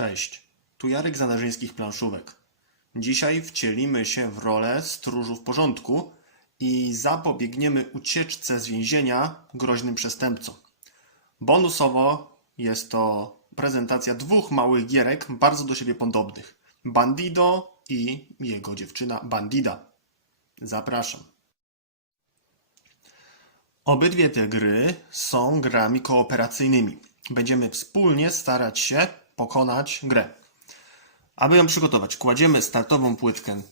Cześć, tu Jarek z Planszówek. Dzisiaj wcielimy się w rolę stróżów porządku i zapobiegniemy ucieczce z więzienia groźnym przestępcom. Bonusowo jest to prezentacja dwóch małych gierek bardzo do siebie podobnych. Bandido i jego dziewczyna Bandida. Zapraszam. Obydwie te gry są grami kooperacyjnymi. Będziemy wspólnie starać się pokonać grę. Aby ją przygotować, kładziemy startową płytkę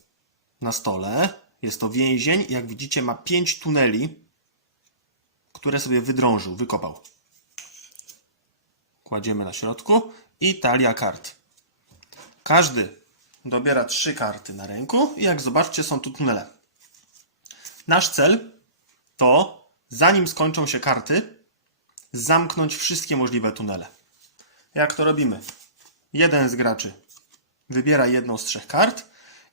na stole. Jest to więzień. Jak widzicie, ma pięć tuneli, które sobie wydrążył, wykopał. Kładziemy na środku i talia kart. Każdy dobiera trzy karty na ręku i jak zobaczcie, są tu tunele. Nasz cel to, zanim skończą się karty, zamknąć wszystkie możliwe tunele. Jak to robimy? Jeden z graczy wybiera jedną z trzech kart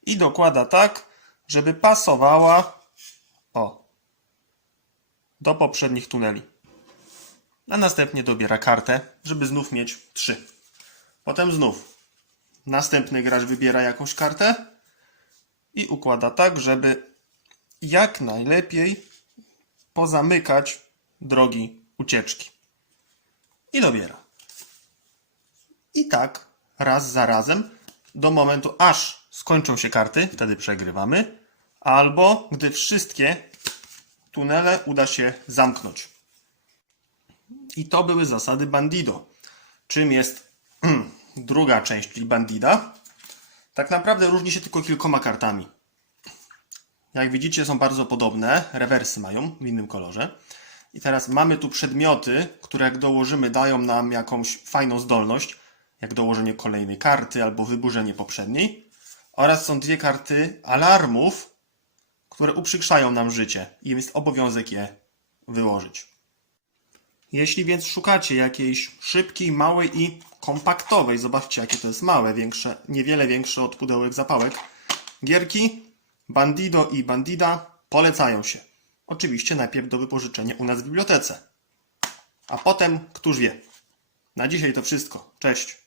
i dokłada tak, żeby pasowała o, do poprzednich tuneli. A następnie dobiera kartę, żeby znów mieć trzy. Potem znów następny gracz wybiera jakąś kartę i układa tak, żeby jak najlepiej pozamykać drogi ucieczki. I dobiera. I tak raz za razem do momentu, aż skończą się karty, wtedy przegrywamy, albo gdy wszystkie tunele uda się zamknąć. I to były zasady Bandido. Czym jest druga część, czyli Bandida? Tak naprawdę różni się tylko kilkoma kartami. Jak widzicie, są bardzo podobne. Rewersy mają w innym kolorze. I teraz mamy tu przedmioty, które jak dołożymy, dają nam jakąś fajną zdolność, jak dołożenie kolejnej karty albo wyburzenie poprzedniej. Oraz są dwie karty alarmów, które uprzykrzają nam życie i jest obowiązek je wyłożyć. Jeśli więc szukacie jakiejś szybkiej, małej i kompaktowej, zobaczcie jakie to jest małe, większe, niewiele większe od pudełek zapałek, gierki Bandido i Bandida polecają się. Oczywiście najpierw do wypożyczenia u nas w bibliotece. A potem, któż wie. Na dzisiaj to wszystko. Cześć.